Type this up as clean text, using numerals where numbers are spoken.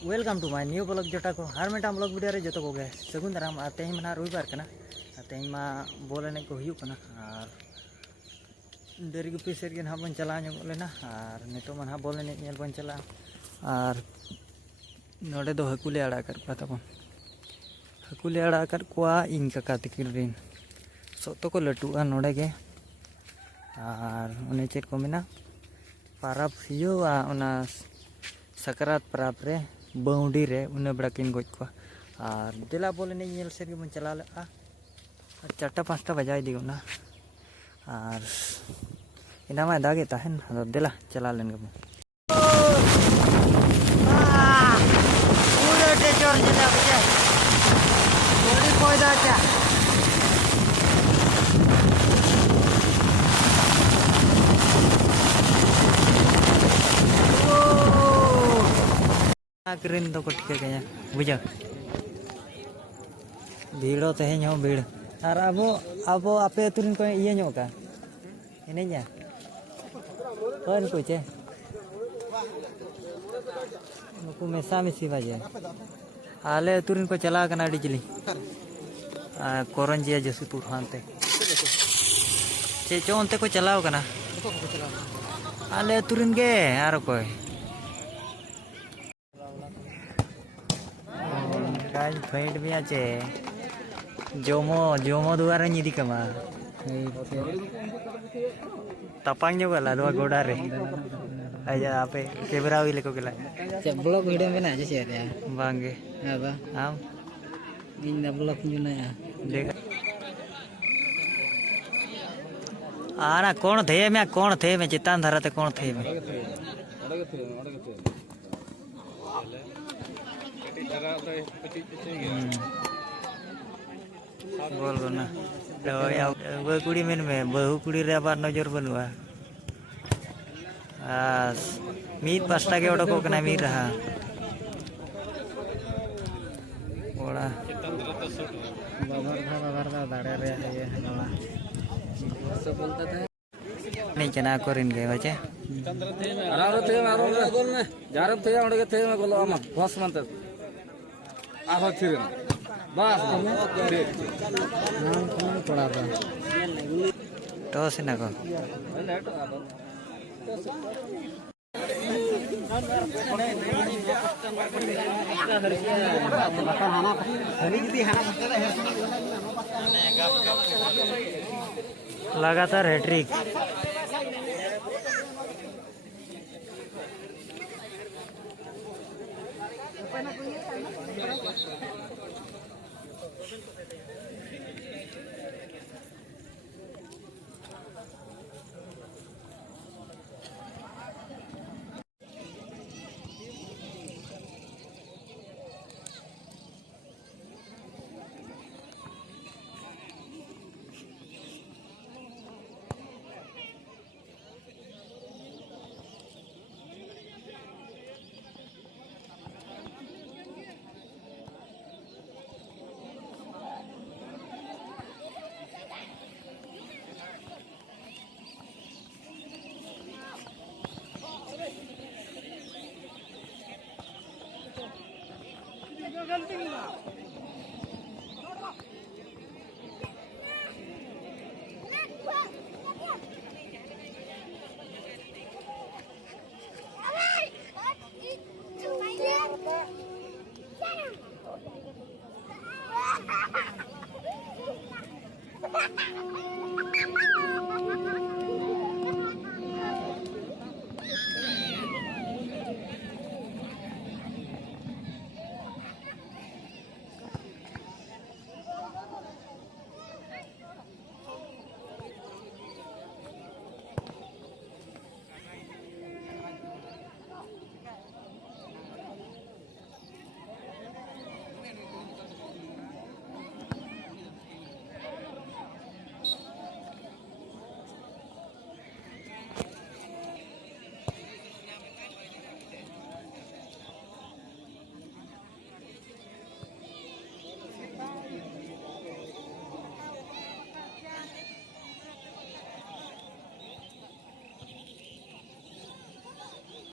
Welcome to my new blog जोटा को हर मिटा ब्लॉग वीडियो रे जो को सगुन दाराम तेज में रविवार करना तेज में बॉल एने को हुई और देरी गुपी सेट के बन चला लेना और नितो में बॉल एने बन चला और नोडे दो हकुले आड़ा कर पा तब हकुले आड़ा कर कोआ इन काका तकिन रिन सतो को लटुआ नोडे के और उन्हें चेक को मेना पाराब हिजुआ उना सकरात पराब रे बाउंडी रे उन्हें बड़ा किन गोज को और दिला बोले नहीं येल से बन चला ले चारटा पाँचटा बजाई दी ना और इना में दागे तहन दिला चला लेंगे करें तो ठीक है बुझा भीड़ो तेज हो भीड़ और अब अब आपे तुरंत को ये नो का इन्हें कौन कुछ है नुकु मेसा मिसी बाजे आले तुरंत को चला करना डिजली कोरंजिया जसूपुर हानते चे चो अंते को चलाओ करना आले तुरंत के यार कोई काज फाइट भी आचे जोमो जोमो दुआरे निदी कमा तपांग जो गला दो गोडा रे आजा आपे कैमरा भी लेको गला चे ब्लॉग वीडियो में ना जे रे बांगे हां हम इन दा ब्लॉग न्यू ना देख आना कौन थे मैं चितान धरा ते कौन थे मैं बोल ना तो वो कुड़ी में बहु कुड़ी रे आबार नजर बनुआ मीत पास्टा के ओडो को कना मीर रहा ओड़ा बाबर दाड़े रे ये नवा सब बोलता था नहीं चना कोरिन गए बच्चे आरो थे में जारब थे ओडे थे में बोलो हम बस मंत आहो फिर बस नाम पड़ा था टॉस ना को लगातार हैट्रिक Ha ha ha!